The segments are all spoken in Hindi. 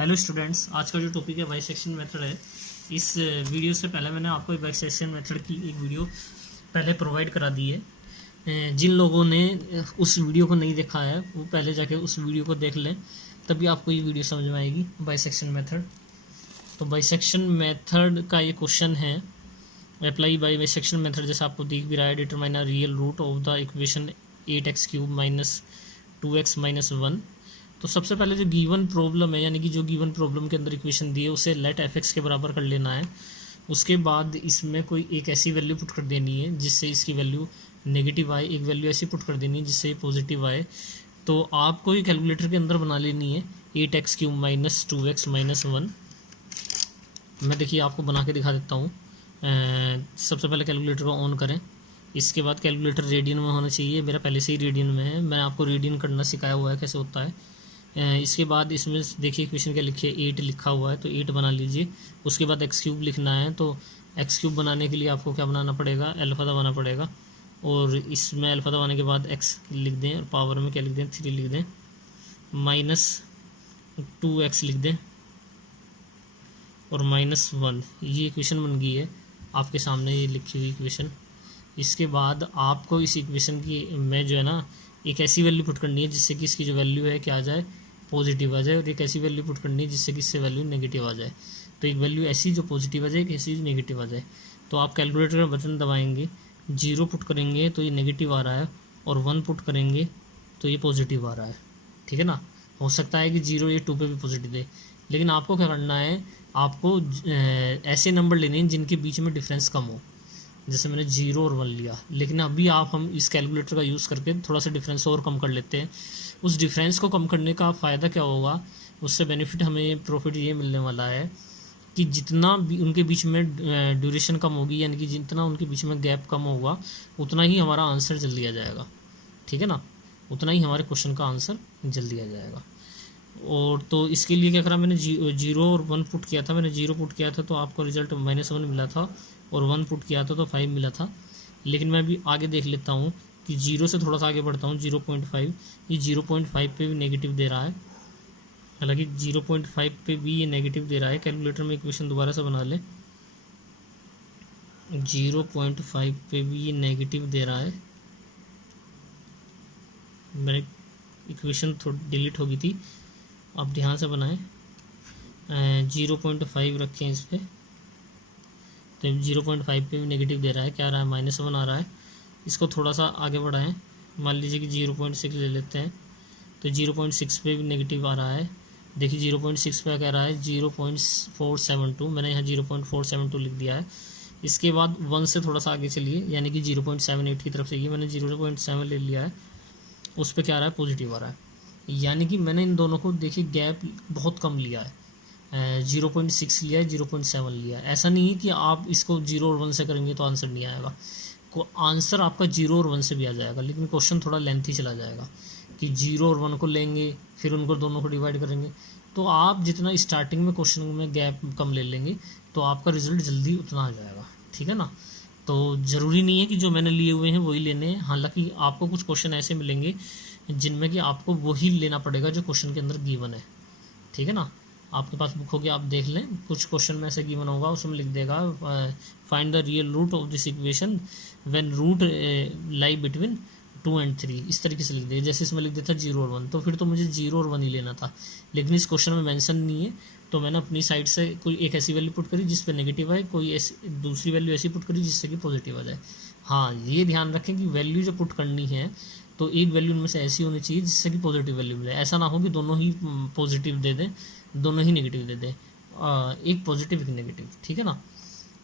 हेलो स्टूडेंट्स, आज का जो टॉपिक है बाइसेक्शन मेथड है। इस वीडियो से पहले मैंने आपको बाइसेक्शन मेथड की एक वीडियो पहले प्रोवाइड करा दी है। जिन लोगों ने उस वीडियो को नहीं देखा है वो पहले जाके उस वीडियो को देख लें, तभी आपको ये वीडियो समझ में आएगी बाइसेक्शन मेथड। तो बाइसेक्शन मेथड का ये क्वेश्चन है, अप्लाई बाई बाइसेक्शन मेथड जैसे आपको दिख भी रहा है, determine a real root of the equation 8x³ minus 2x minus 1। तो सबसे पहले जो गिवन प्रॉब्लम है, यानी कि जो गिवन प्रॉब्लम के अंदर इक्वेशन दी है उसे लेट एफ के बराबर कर लेना है। उसके बाद इसमें कोई एक ऐसी वैल्यू पुट कर देनी है जिससे इसकी वैल्यू नेगेटिव आए, एक वैल्यू ऐसी पुट कर देनी है जिससे पॉजिटिव आए। तो आपको ये कैलकुलेटर के अंदर बना लेनी है 8x³ माइनस 2x माइनस 1। मैं देखिए आपको बना के दिखा देता हूँ। सबसे पहले कैलकुलेटर को ऑन करें, इसके बाद कैलकुलेटर रेडियन में होना चाहिए। मेरा पहले से ही रेडियन में है, मैं आपको रेडियन करना सिखाया हुआ है कैसे होता है। इसके बाद इसमें देखिए इक्वेशन क्या लिखिए, 8 लिखा हुआ है तो 8 बना लीजिए। उसके बाद x³ लिखना है, तो x³ बनाने के लिए आपको क्या बनाना पड़ेगा, अल्फ़ा दबाना पड़ेगा। और इसमें अल्फ़ा दबाने के बाद x लिख दें और पावर में क्या लिख दें, 3 लिख दें, माइनस 2x लिख दें और माइनस 1। ये इक्वेशन बन गई है आपके सामने, ये लिखी हुई इक्वेशन। इसके बाद आपको इस इक्वेशन की में जो है ना एक ऐसी वैल्यू पुट करनी है जिससे कि इसकी जो वैल्यू है क्या आ जाए, पॉजिटिव आ जाए, और एक ऐसी वैल्यू पुट करनी है जिससे कि इससे वैल्यू नेगेटिव आ जाए। तो एक वैल्यू ऐसी जो पॉजिटिव आ जाए, एक ऐसी जो नेगेटिव आ जाए। तो आप कैलकुलेटर का बटन दबाएंगे, 0 पुट करेंगे तो ये नेगेटिव आ रहा है, और 1 पुट करेंगे तो ये पॉजिटिव आ रहा है। ठीक है ना। हो सकता है कि 0 ये 2 पे भी पॉजिटिव दे, लेकिन आपको क्या करना है, आपको ऐसे नंबर लेने हैं जिनके बीच में डिफरेंस कम हो। जैसे मैंने 0 और 1 लिया, लेकिन अभी हम इस कैलकुलेटर का यूज़ करके थोड़ा सा डिफरेंस और कम कर लेते हैं। उस डिफरेंस को कम करने का फ़ायदा क्या होगा, उससे बेनिफिट हमें प्रॉफिट ये मिलने वाला है कि जितना भी उनके बीच में ड्यूरेशन कम होगी, यानी कि जितना उनके बीच में गैप कम होगा, उतना ही हमारा आंसर जल्दी आ जाएगा। ठीक है ना, उतना ही हमारे क्वेश्चन का आंसर जल्दी आ जाएगा। और तो इसके लिए क्या करा मैंने, 0 और 1 पुट किया था। मैंने 0 पुट किया था तो आपको रिजल्ट -1 मिला था, और 1 पुट किया था तो 5 मिला था। लेकिन मैं अभी आगे देख लेता हूँ कि 0 से थोड़ा सा आगे बढ़ता हूँ, 0.5। ये 0.5 पे भी नेगेटिव दे रहा है, हालांकि 0.5 पे भी ये नेगेटिव दे रहा है। कैलकुलेटर में इक्वेशन दोबारा से बना लें, 0.5 पे भी ये नेगेटिव दे रहा है। मेरी इक्वेशन थोड़ी डिलीट हो गई थी, आप ध्यान से बनाएं। 0.5 रखें इस पर, तो 0.5 पे भी नेगेटिव दे रहा है, क्या आ रहा है, -1 आ रहा है। इसको थोड़ा सा आगे बढ़ाएं, मान लीजिए कि 0.6 ले लेते हैं, तो 0.6 पे भी नेगेटिव आ रहा है। देखिए 0.6 पे क्या रहा है, 0.472। मैंने यहाँ 0.472 लिख दिया है। इसके बाद 1 से थोड़ा सा आगे चलिए, यानी कि 0.78 की तरफ से, ये मैंने 0.7 ले लिया है, उस पर क्या आ रहा है, पॉजिटिव आ रहा है। यानी कि मैंने इन दोनों को देखिए गैप बहुत कम लिया है, 0.6 लिया है, 0.7 लिया है। ऐसा नहीं है कि आप इसको 0 और 1 से करेंगे तो आंसर नहीं आएगा, को आंसर आपका 0 और 1 से भी आ जाएगा, लेकिन क्वेश्चन थोड़ा लेंथी चला जाएगा कि 0 और 1 को लेंगे फिर उनको दोनों को डिवाइड करेंगे। तो आप जितना स्टार्टिंग में क्वेश्चन में गैप कम ले लेंगे तो आपका रिजल्ट जल्दी उतना आ जाएगा। ठीक है ना। तो ज़रूरी नहीं है कि जो मैंने लिए हुए हैं वही लेने हैं, हालांकि आपको कुछ क्वेश्चन ऐसे मिलेंगे जिनमें कि आपको वही लेना पड़ेगा जो क्वेश्चन के अंदर गिवन है। ठीक है ना। आपके पास बुक होगी, आप देख लें, कुछ क्वेश्चन में ऐसे गिवन होगा, उसमें लिख देगा find the real root of this equation when root lie between 2 and 3। इस तरीके से लिख दे, जैसे इसमें लिख देता 0 और 1, तो फिर तो मुझे 0 और 1 ही लेना था, लेकिन इस क्वेश्चन में मेंशन नहीं है, तो मैंने अपनी साइड से कोई एक ऐसी वैल्यू पुट करी जिस पे नेगेटिव आए, कोई ऐसी दूसरी वैल्यू ऐसी पुट करी जिससे कि पॉजिटिव आ जाए। हाँ, ये ध्यान रखें कि वैल्यू जो पुट करनी है तो एक वैल्यू उनमें से ऐसी होनी चाहिए जिससे कि पॉजिटिव वैल्यू मिले। ऐसा ना हो कि दोनों ही पॉजिटिव दे दें, दोनों ही नेगेटिव दे दें, एक पॉजिटिव एक नेगेटिव। ठीक है ना।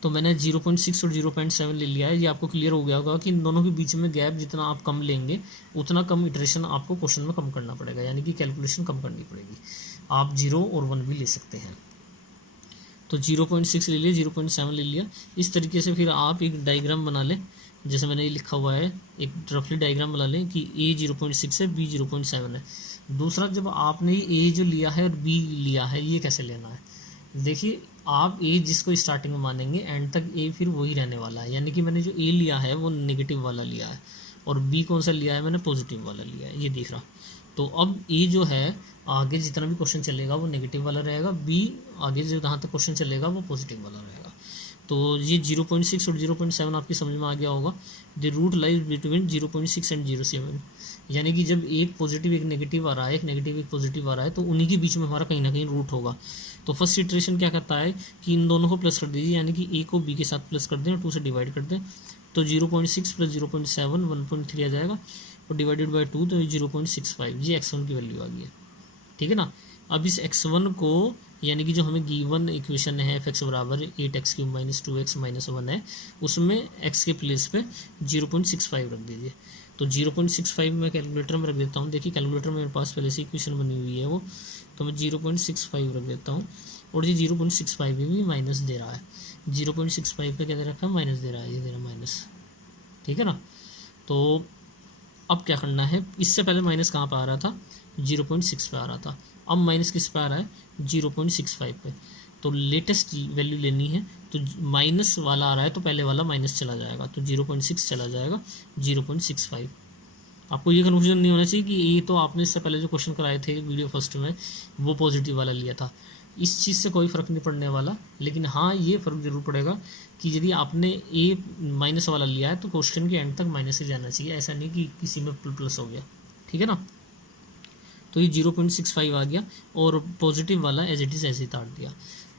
तो मैंने 0.6 और 0.7 ले लिया है। ये आपको क्लियर हो गया होगा कि इन दोनों के बीच में गैप जितना आप कम लेंगे उतना कम इटरेशन आपको क्वेश्चन में कम करना पड़ेगा, यानी कि कैलकुलेशन कम करनी पड़ेगी। आप 0 और 1 भी ले सकते हैं। तो 0.6 ले लिया, 0.7 ले लिया। इस तरीके से फिर आप एक डायग्राम बना लें, जैसे मैंने ये लिखा हुआ है, एक रफली डायग्राम बना लें कि A 0.6 है, B 0.7 है। दूसरा, जब आपने A जो लिया है और B लिया है, ये कैसे लेना है, देखिए आप A जिसको स्टार्टिंग में मानेंगे एंड तक A फिर वही रहने वाला है। यानी कि मैंने जो A लिया है वो नेगेटिव वाला लिया है, और B कौन सा लिया है, मैंने पॉजिटिव वाला लिया है, ये दिख रहा। तो अब ए जो है आगे जितना भी क्वेश्चन चलेगा वो नेगेटिव वाला रहेगा, बी आगे जो जहाँ तक क्वेश्चन चलेगा वो पॉजिटिव वाला रहेगा। तो ये 0.6 और 0.7 आपकी समझ में आ गया होगा। The root lies between 0.6 and 0.7, यानी कि जब एक पॉजिटिव एक नेगेटिव आ रहा है, एक नेगेटिव एक पॉजिटिव आ रहा है, तो उन्हीं के बीच में हमारा कहीं ना कहीं रूट होगा। तो फर्स्ट इटरेशन क्या कहता है कि इन दोनों को प्लस कर दीजिए, यानी कि ए को बी के साथ प्लस कर दें और 2 से डिवाइड कर दें। तो 0.6 प्लस 0.7 1.3 आ जाएगा और डिवाइडेड बाई 2 तो 0.65, ये x1 की वैल्यू आ गई है। ठीक है ना। अब इस x1 को यानी कि जो हमें गिवन इक्वेशन है f(x) बराबर 8x³ माइनस 2x माइनस 1 है, उसमें x के प्लेस पे 0.65 रख दीजिए। तो 0.65 मैं कैलकुलेटर में रख देता हूँ। देखिए कैलकुलेटर में मेरे पास पहले से इक्वेशन बनी हुई है वो, तो मैं 0.65 रख देता हूँ और ये 0.65 भी माइनस दे रहा है। 0.65 पे क्या दे रखा है, माइनस दे रहा है, ये दे रहा है माइनस। ठीक है ना। तो अब क्या करना है, इससे पहले माइनस कहाँ पे आ रहा था, 0.6 पे आ रहा था, अब माइनस किस पे आ रहा है, 0.65 पे। तो लेटेस्ट वैल्यू लेनी है, तो माइनस वाला आ रहा है तो पहले वाला माइनस चला जाएगा, तो 0.6 चला जाएगा 0.65। आपको ये कन्फ्यूजन नहीं होना चाहिए कि ये तो आपने इससे पहले जो क्वेश्चन कराए थे वीडियो फर्स्ट में वो पॉजिटिव वाला लिया था। इस चीज़ से कोई फ़र्क नहीं पड़ने वाला, लेकिन हाँ ये फ़र्क जरूर पड़ेगा कि यदि आपने ए माइनस वाला लिया है तो क्वेश्चन के एंड तक माइनस ही जाना चाहिए, ऐसा नहीं कि किसी में प्लस हो गया। ठीक है ना। तो ये 0.65 आ गया और पॉजिटिव वाला एज इट इज़ ऐसे ही काट दिया।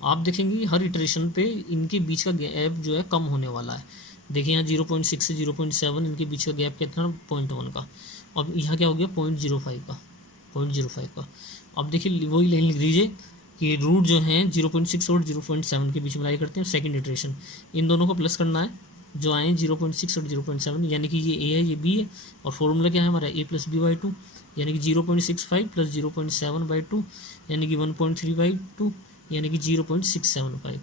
आप देखेंगे हर इटरेशन पे इनके बीच का गैप जो है कम होने वाला है। देखिए यहाँ 0.6 से 0.7 इनके बीच का गैप कितना, 0.1 का। अब यहाँ क्या हो गया, 0.05 का, 0.05 का। अब देखिए वही लाइन लिख दीजिए कि रूट जो है 0.6 और 0.7 के बीच में लाई करते हैं सेकंड इटरेशन, इन दोनों को प्लस करना है जो आए 0.6 और 0.7, यानी कि ये ए है ये बी है, और फॉर्मूला क्या है हमारा a प्लस बी बाई 2, यानी कि 0.65 प्लस 0.7 बाई 2 यानी कि 1.3 बाई 2 यानी कि 0.675।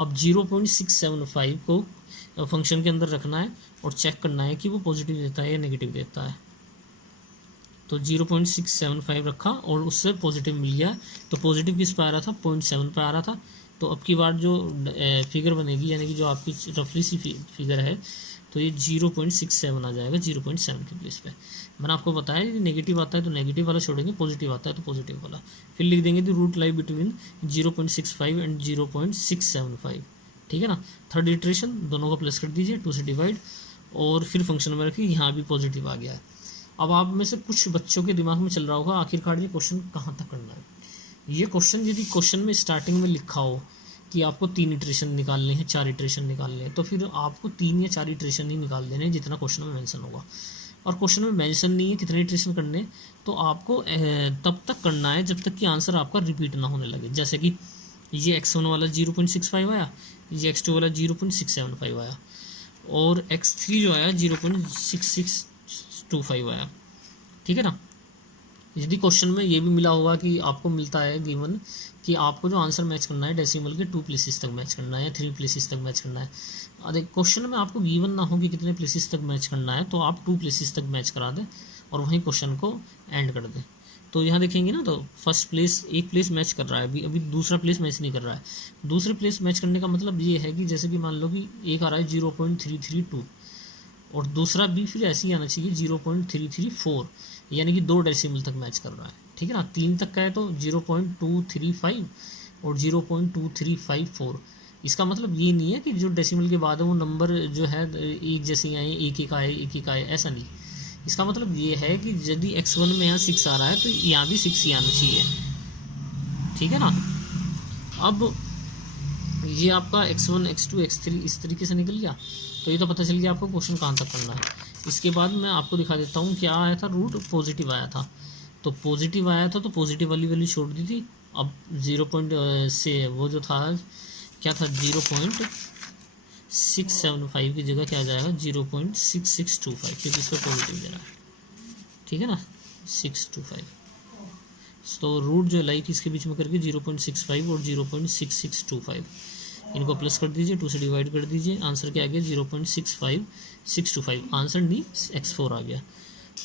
अब 0.675 को फंक्शन के अंदर रखना है और चेक करना है कि वो पॉजिटिव देता है या नेगेटिव देता है। तो 0.675 रखा और उससे पॉजिटिव मिल गया, तो पॉजिटिव किस पे आ रहा था, 0.7 पे आ रहा था। तो अब की बार जो फिगर बनेगी यानी कि जो आपकी रफली सी फिगर है, तो ये 0.67 आ जाएगा 0.7 के प्लेस पे। मैंने आपको बताया कि नेगेटिव आता है तो नेगेटिव वाला छोड़ेंगे, पॉजिटिव आता है तो पॉजिटिव वाला। फिर लिख देंगे the root lie between 0.65 and 0.675। ठीक है ना। थर्ड इटरेशन दोनों को प्लस कर दीजिए, 2 से डिवाइड, और फिर फंक्शन में रखिए, यहाँ भी पॉजिटिव आ गया है। अब आप में से कुछ बच्चों के दिमाग में चल रहा होगा आखिरकार ये क्वेश्चन कहाँ तक करना है। ये क्वेश्चन यदि क्वेश्चन में स्टार्टिंग में लिखा हो कि आपको 3 इटरेशन निकालने हैं, 4 इटरेशन निकालने हैं, तो फिर आपको 3 या 4 इटरेशन ही निकाल देने हैं जितना क्वेश्चन में मेंशन होगा। और क्वेश्चन में मेंशन नहीं है कितने इटरेशन करने, तो आपको तब तक करना है जब तक कि आंसर आपका रिपीट ना होने लगे। जैसे कि ये x1 वाला 0.65 आया, ये x2 वाला 0.675 आया, और x3 जो आया 0.6625 आया। ठीक है ना। यदि क्वेश्चन में ये भी मिला होगा कि आपको मिलता है गिवन कि आपको जो आंसर मैच करना है डेसिमल के 2 प्लेसेस तक मैच करना है या 3 प्लेसेस तक मैच करना है। अरे क्वेश्चन में आपको गिवन ना हो कि कितने प्लेसेस तक मैच करना है, तो आप 2 प्लेसेस तक मैच करा दें और वहीं क्वेश्चन को एंड कर दें। तो यहाँ देखेंगे ना, तो फर्स्ट प्लेस एक प्लेस मैच कर रहा है, अभी दूसरा प्लेस मैच नहीं कर रहा है। दूसरे प्लेस मैच करने का मतलब ये है कि जैसे कि मान लो कि एक आ रहा है 0.332 और दूसरा भी फिर ऐसे ही आना चाहिए 0.334, यानी कि 2 डेसिमल तक मैच कर रहा है। ठीक है ना। 3 तक का है तो 0.235 और 0.2354। इसका मतलब ये नहीं है कि जो डेसिमल के बाद है वो नंबर जो है एक जैसे आए, एक आए, ऐसा नहीं। इसका मतलब ये है कि यदि x1 में यहाँ 6 आ रहा है तो यहाँ भी 6 ही आना चाहिए। ठीक है ना। अब ये आपका x1 x2 x3 इस तरीके से निकल गया, तो ये तो पता चल गया आपको क्वेश्चन कहाँ तक करना है। इसके बाद मैं आपको दिखा देता हूँ क्या आया था, रूट पॉजिटिव आया था। तो पॉजिटिव आया था तो पॉजिटिव वाली वैल्यू छोड़ दी थी। अब 0. से वो जो था क्या था 0.675 की जगह क्या आ जाएगा 0.6625, क्योंकि इस पर पॉजिटिव दे रहा है। ठीक है ना, 625। तो रूट जो लाइक इसके बीच में करके 0.65 और 0.6625 इनको प्लस कर दीजिए, 2 से डिवाइड कर दीजिए, आंसर क्या आ गया 0.65625। आंसर नहीं x4 आ गया।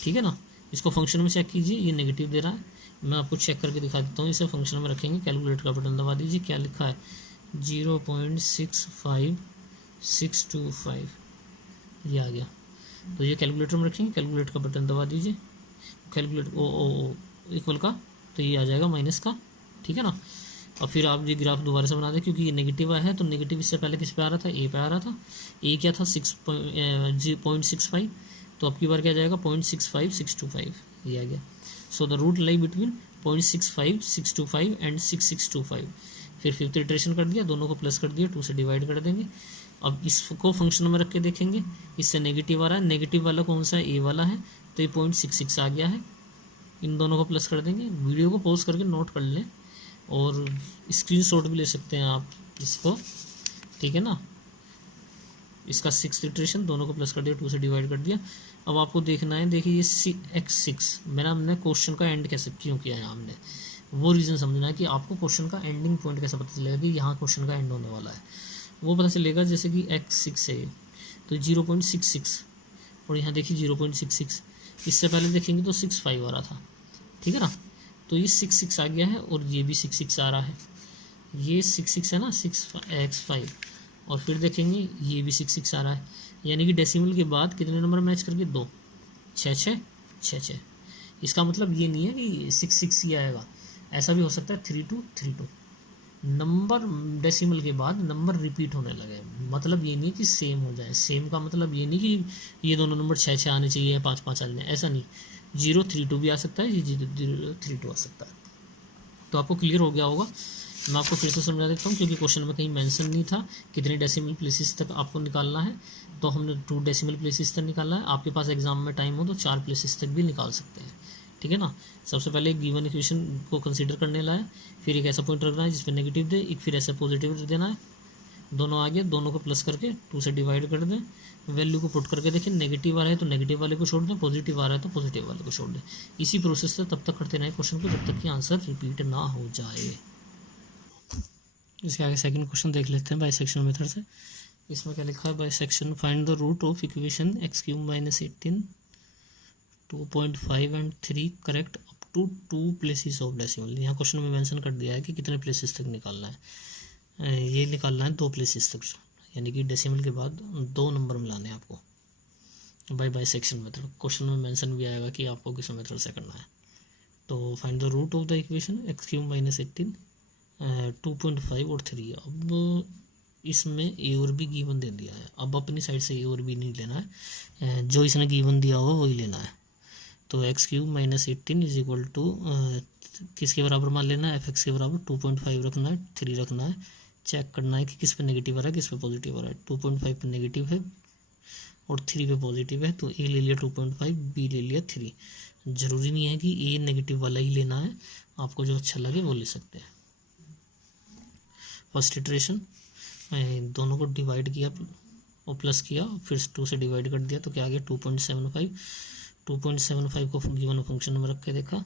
ठीक है ना। इसको फंक्शन में चेक कीजिए, ये नेगेटिव दे रहा है, मैं आपको चेक करके दिखा देता हूँ। इसे फंक्शन में रखेंगे, कैलकुलेट का बटन दबा दीजिए, क्या लिखा है 0.65625, ये आ गया। तो ये कैलकुलेटर में रखेंगे, कैलकुलेट का बटन दबा दीजिए, कैलकुलेट ओ इक्वल का, तो ये आ जाएगा माइनस का, ठीक है ना। और फिर आप ये ग्राफ दोबारा से बना दें, क्योंकि ये नेगेटिव है तो नेगेटिव इससे पहले किस पे आ रहा था, ए पे आ रहा था। ए क्या था 6.65, तो अब की बार क्या जाएगा 0.65625, ये आ गया। So the root lie between 0.65625 and 6625। फिर फिफ्थ इटरेशन कर दिया, दोनों को प्लस कर दिया, 2 से डिवाइड कर देंगे। अब इसको फंक्शन में रख के देखेंगे, इससे नेगेटिव आ रहा है, नेगेटिव वाला कौन सा है, ए वाला है, तो ये 0.66 आ गया है। इन दोनों को प्लस कर देंगे। वीडियो को पॉज करके नोट कर लें और स्क्रीनशॉट भी ले सकते हैं आप इसको, ठीक है ना। इसका 6th इटरेशन, दोनों को प्लस कर दिया, 2 से डिवाइड कर दिया। अब आपको देखना है, देखिए ये x6 मेरा हमने क्वेश्चन का एंड कैसे क्यों किया है, हमने वो रीज़न समझना है कि आपको क्वेश्चन का एंडिंग पॉइंट कैसे पता चलेगा कि यहाँ क्वेश्चन का एंड होने वाला है। वो पता चलेगा जैसे कि x6 है तो 0.66, और यहाँ देखिए 0.66, इससे पहले देखेंगे तो 65 आ रहा था, ठीक है ना। तो ये 66 आ गया है और ये भी 66 आ रहा है, ये 66 है ना 6x5, और फिर देखेंगे ये भी 66 आ रहा है। यानी कि डेसिमल के बाद कितने नंबर मैच करके, 2, 6 इसका मतलब ये नहीं है कि 6 ही आएगा, ऐसा भी हो सकता है 3232 नंबर डेसिमल के बाद नंबर रिपीट होने लगे। मतलब ये नहीं कि सेम हो जाए, सेम का मतलब ये नहीं कि ये दोनों नंबर 6 आने चाहिए, 5 आ जाए, ऐसा नहीं। 032 भी आ सकता है, 032 आ सकता है। तो आपको क्लियर हो गया होगा। मैं आपको फिर से समझा देता हूँ, क्योंकि क्वेश्चन में कहीं मेंशन नहीं था कितने डेसिमल प्लेसेस तक आपको निकालना है, तो हमने 2 डेसिमल प्लेसेस तक निकाला है। आपके पास एग्जाम में टाइम हो तो 4 प्लेसेस तक भी निकाल सकते हैं, ठीक है ना। सबसे पहले एक गिवन इक्वेशन को कंसीडर करने लाए, फिर एक ऐसा पॉइंट रखना है जिसपे नेगेटिव दे, एक फिर ऐसा पॉजिटिव देना है। दोनों आगे, दोनों को प्लस करके 2 से डिवाइड कर दें, वैल्यू को पुट करके देखें, नेगेटिव आ रहा है तो नेगेटिव वाले को छोड़ दें, पॉजिटिव आ रहा है तो पॉजिटिव वाले को छोड़ दें। इसी प्रोसेस से तब तक करते रहें क्वेश्चन को जब तक कि आंसर रिपीट ना हो जाए। इसके आगे सेकंड क्वेश्चन देख लेते हैं बाइसेक्शन मेथड से। इसमें क्या लिखा है, bisection find the root of equation x³ - 18 2.5 and 3 correct up to 2 places of decimal. यहाँ क्वेश्चन में मेंशन कर दिया है कि कितने प्लेसेस तक निकालना है, ये निकालना है 2 प्लेसेस तक, यानी कि डेसिमल के बाद 2 नंबर मिलाने हैं आपको बाइसेक्शन मेथड। क्वेश्चन में मेंशन भी आएगा कि आपको किस मेथड से करना है। तो find the root of the equation x³ - 18 2.5 और 3। अब इसमें ए और बी गिवन दे दिया है, अब अपनी साइड से ए और बी नहीं लेना है, जो इसने गिवन दिया होगा वही लेना है। तो x³ - 18 इज इक्वल टू किसके बराबर मान लेना है, fx के बराबर 2.5 रखना है, 3 रखना है, चेक करना है कि किस पे नेगेटिव आ रहा है किस पे पॉजिटिव आ रहा है। 2.5 पे नेगेटिव है और 3 पे पॉजिटिव है, तो ए ले लिया 2.5, बी ले लिया 3। जरूरी नहीं है कि ए नेगेटिव वाला ही लेना है, आपको जो अच्छा लगे वो ले सकते हैं। फर्स्ट इटरेशन, दोनों को डिवाइड किया और प्लस किया, फिर 2 से डिवाइड कर दिया, तो क्या आ गया 2.75। 2.75 को गिवन फंक्शन में रख के देखा,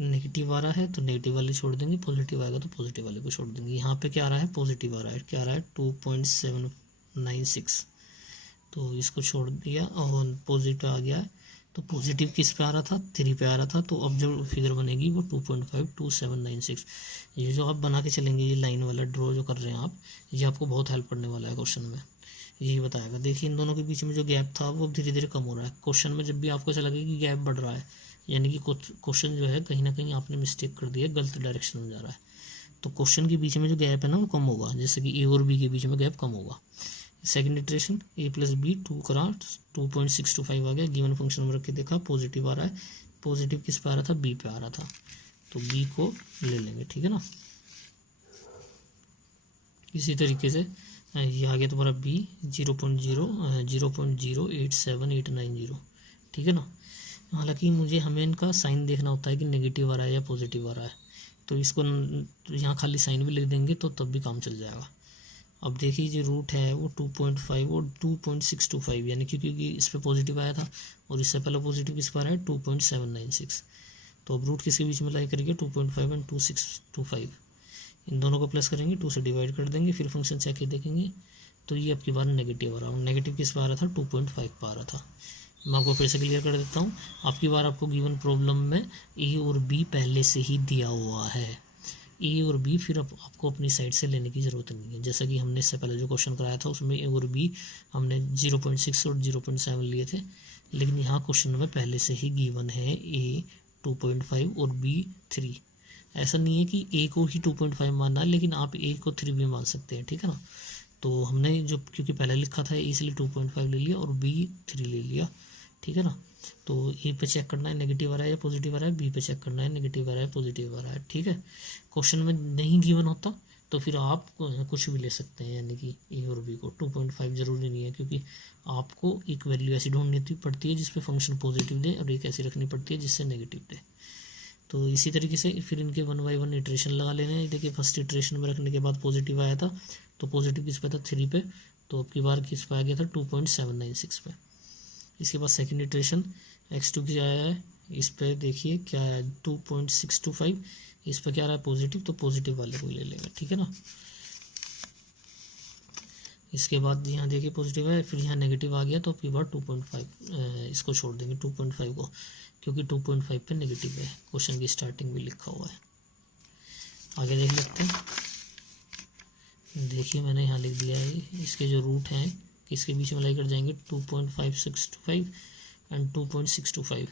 नेगेटिव आ रहा है तो नेगेटिव वाले छोड़ देंगे, पॉजिटिव आएगा तो पॉजिटिव वाले को छोड़ देंगे। यहाँ पे क्या आ रहा है, पॉजिटिव आ रहा है, क्या आ रहा है 2.796, तो इसको छोड़ दिया और पॉजिटिव आ गया है। तो पॉजिटिव किस पे आ रहा था, 3 पे आ रहा था, तो अब जो फिगर बनेगी वो 2.52796। ये जो आप बना के चलेंगे, ये लाइन वाला ड्रॉ जो कर रहे हैं आप, ये आपको बहुत हेल्प करने वाला है क्वेश्चन में, यही बताएगा। देखिए इन दोनों के बीच में जो गैप था वो धीरे धीरे कम हो रहा है। क्वेश्चन में जब भी आपको ऐसा लगे कि गैप बढ़ रहा है, यानी कि क्वेश्चन जो है कहीं ना कहीं आपने मिस्टेक कर दिया, गलत डायरेक्शन में जा रहा है, तो क्वेश्चन के बीच में जो गैप है ना वो कम होगा, जैसे कि ए और बी के बीच में गैप कम होगा। सेकंड इटरेशन a + b 2 करा 2.625 आ गया, गिवन फंक्शन में रख के देखा, पॉजिटिव आ रहा है, पॉजिटिव किस पे आ रहा था, b पे आ रहा था, तो b को ले लेंगे, ठीक है ना। इसी तरीके से ये आ गया तुम्हारा b 0.087890, ठीक है ना। हालांकि हमें इनका साइन देखना होता है कि नेगेटिव आ रहा है या पॉजिटिव आ रहा है, तो इसको यहाँ खाली साइन भी लिख देंगे तो तब भी काम चल जाएगा। अब देखिए जो रूट है वो 2.5 और 2.625, यानी क्योंकि इस पर पॉजिटिव आया था और इससे पहले पॉजिटिव किस पर है 2.796, तो अब रूट किसके बीच में लाई करेंगे 2.5 एंड 2.625। इन दोनों को प्लस करेंगे, 2 से डिवाइड कर देंगे, फिर फंक्शन चेक के देखेंगे तो ये आपकी बार नेगेटिव आ रहा है, नेगेटिव किस पर आ रहा था 2.5 पर आ रहा था। मैं आपको फिर से क्लियर कर देता हूँ, आपकी बार आपको गिवन प्रॉब्लम में ए और बी पहले से ही दिया हुआ है, ए और बी फिर आपको अपनी साइड से लेने की ज़रूरत नहीं है। जैसा कि हमने इससे पहले जो क्वेश्चन कराया था उसमें ए और बी हमने 0.6 और 0.7 लिए थे, लेकिन यहाँ क्वेश्चन में पहले से ही गिवन है ए 2.5 और बी 3। ऐसा नहीं है कि ए को ही 2.5 मानना है, लेकिन आप ए को 3 भी मान सकते हैं, ठीक है ना। तो हमने जो क्योंकि पहले लिखा था इसलिए 2.5 ले लिया और बी 3 ले लिया, ठीक है ना। तो ए पे चेक करना है नेगेटिव आ रहा है या पॉजिटिव आ रहा है, बी पे चेक करना है नेगेटिव आ रहा है पॉजिटिव आ रहा है, ठीक है। क्वेश्चन में नहीं गिवन होता तो फिर आप कुछ भी ले सकते हैं, यानी कि ए और बी को। 2.5 जरूरी नहीं है, क्योंकि आपको एक वैल्यू ऐसी ढूंढनी पड़ती है जिसपे फंक्शन पॉजिटिव दे और एक ऐसी रखनी पड़ती है जिससे नेगेटिव दे। तो इसी तरीके से फिर इनके 1 बाय 1 इटरेशन लगा लेने हैं। देखिए फर्स्ट इटरेशन में रखने के बाद पॉजिटिव आया था, तो पॉजिटिव किस पे था 3 पे, तो अब की बार किस पे आ गया था 2.796 पे। इसके बाद सेकंड इटरेशन x2 की आया है, इस पे देखिए क्या है 2.625, इस पे क्या आ रहा है पॉजिटिव, तो पॉजिटिव वाले को ले लेंगे, ठीक है ना। इसके बाद यहाँ देखिए पॉजिटिव है, फिर यहाँ नेगेटिव आ गया, तो अब की बार 2.5 इसको छोड़ देंगे 2.5 को, क्योंकि 2.5 पे नेगेटिव है, क्वेश्चन की स्टार्टिंग में लिखा हुआ है। आगे देख लेते हैं। देखिए मैंने यहाँ लिख दिया है, इसके जो रूट हैं किसके बीच में लाई कर जाएंगे 2.565 एंड 2.625।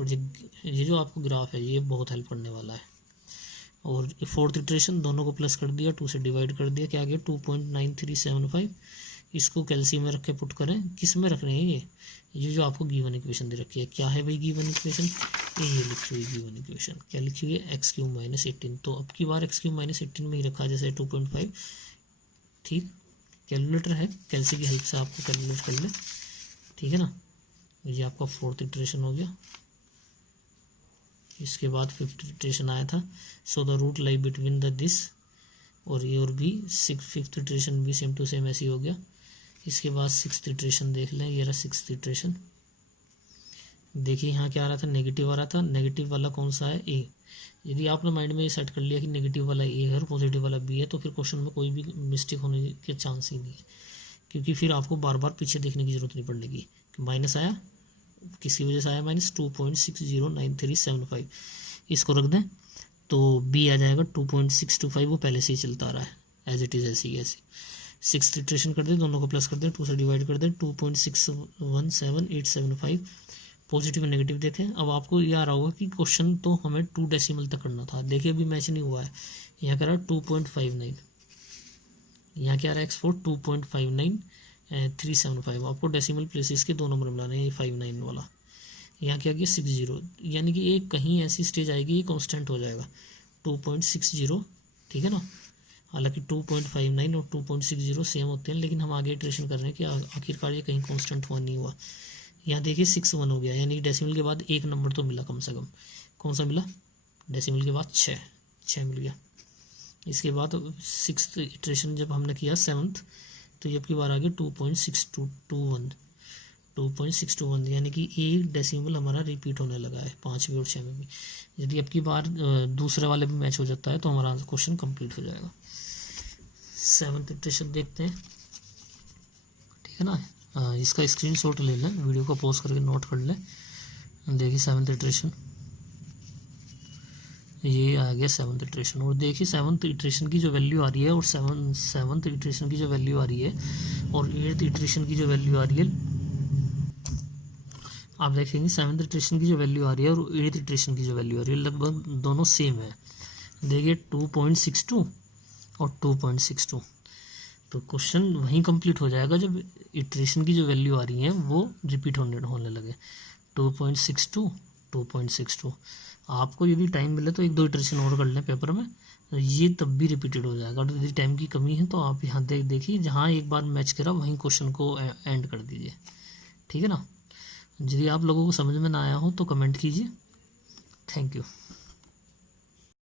और ये जो आपको ग्राफ है ये बहुत हेल्प करने वाला है। और फोर्थ इटरेशन दोनों को प्लस कर दिया, 2 से डिवाइड कर दिया, क्या आ गया 2.9375। इसको कैल्सी में रख के पुट करें, किस में रख रहे हैं ये जो आपको गिवन इक्वेशन दे रखी है, क्या है भाई गिवन इक्वेशन, ये लिखी हुई गिवन इक्वेशन क्या लिखी हुई है x³ -18। तो अब की बार x³ -18 में ही रखा जैसे 2.5, ठीक। कैलकुलेटर है, कैल्सी की हेल्प से आपको कैलकुलेट कर ले, ठीक है ना। ये आपका फोर्थ इटरेशन हो गया। इसके बाद फिफ्थ इटरेशन आया था, so the root lie between the this और ए और बी। फिफ्थ इटरेशन भी सेम टू सेम ऐसी हो गया। इसके बाद सिक्स्थ इटरेशन देख लें, ये रहा सिक्स्थ इटरेशन। देखिए यहाँ क्या आ रहा था नेगेटिव आ रहा था, नेगेटिव वाला कौन सा है ए। यदि आपने माइंड में ये सेट कर लिया कि नेगेटिव वाला ए है और पॉजिटिव वाला बी है, तो फिर क्वेश्चन में कोई भी मिस्टेक होने के चांस ही नहीं है, क्योंकि फिर आपको बार बार पीछे देखने की जरूरत नहीं पड़ेगी। माइनस आया किसी वजह से आया -2.609375, इसको रख दें तो बी आ जाएगा 2.625, वो पहले से ही चलता आ रहा है एज इट इज़ ऐसी ऐसी। सिक्स्थ इटरेशन कर दें, दोनों को प्लस कर दें, 2 से डिवाइड कर दें, 2.617875। पॉजिटिव और नेगेटिव देखें। अब आपको ये आ रहा होगा कि क्वेश्चन तो हमें 2 डेसिमल तक करना था, देखिए अभी मैच नहीं हुआ है। यहाँ कह रहा है 2.59, यहाँ क्या आ रहा है x4 2.59375। आपको डेसिमल प्लेसेस के 2 नंबर मिलाने हैं, ये 59 वाला। यहाँ क्या गया 60, यानी कि एक कहीं ऐसी स्टेज आएगी ये कांस्टेंट हो जाएगा 2.60, ठीक है ना। हालांकि 2.59 और 2.60 सेम होते हैं, लेकिन हम आगे इटरेशन कर रहे हैं कि आखिरकार ये कहीं कांस्टेंट हुआ नहीं हुआ। यहाँ देखिए 61 हो गया, यानी डेसिमल के बाद एक नंबर तो मिला कम से कम। कौन सा मिला, डेसिमल के बाद 6 मिल गया। इसके बाद सिक्स्थ इटरेशन जब हमने किया 7th, तो ये अब की बार आ गई 2.621, यानी कि एक डेसिमल हमारा रिपीट होने लगा है 5 भी और 6 में भी। यदि अब की बार दूसरे वाले भी मैच हो जाता है तो हमारा क्वेश्चन कंप्लीट हो जाएगा। 7th इटरेशन देखते हैं, ठीक है ना। इसका स्क्रीनशॉट ले लें, वीडियो को पॉज करके नोट कर लें। देखिए 7th इटरेशन, ये आ गया 7th इटरेशन। और देखिए 7th इटरेशन की जो वैल्यू आ रही है और 7th इटरेशन की जो वैल्यू आ रही है और 8th इटरेशन की जो वैल्यू आ रही है, आप देखेंगे 7th इटरेशन की जो वैल्यू आ रही है और 8th इटरेशन की जो वैल्यू आ रही है लगभग दोनों सेम है। देखिए 2.62 और 2.62, तो क्वेश्चन वहीं कंप्लीट हो जाएगा जब इटरेशन की जो वैल्यू आ रही है वो रिपीट होने लगे। 2.62 2.62। आपको यदि टाइम मिले तो 1-2 इटरेशन और कर लें पेपर में, ये तब भी रिपीटेड हो जाएगा। और यदि टाइम की कमी है तो आप यहाँ देखिए जहाँ एक बार मैच करा वहीं क्वेश्चन को एंड कर दीजिए, ठीक है ना। यदि आप लोगों को समझ में ना आया हो तो कमेंट कीजिए। Thank you.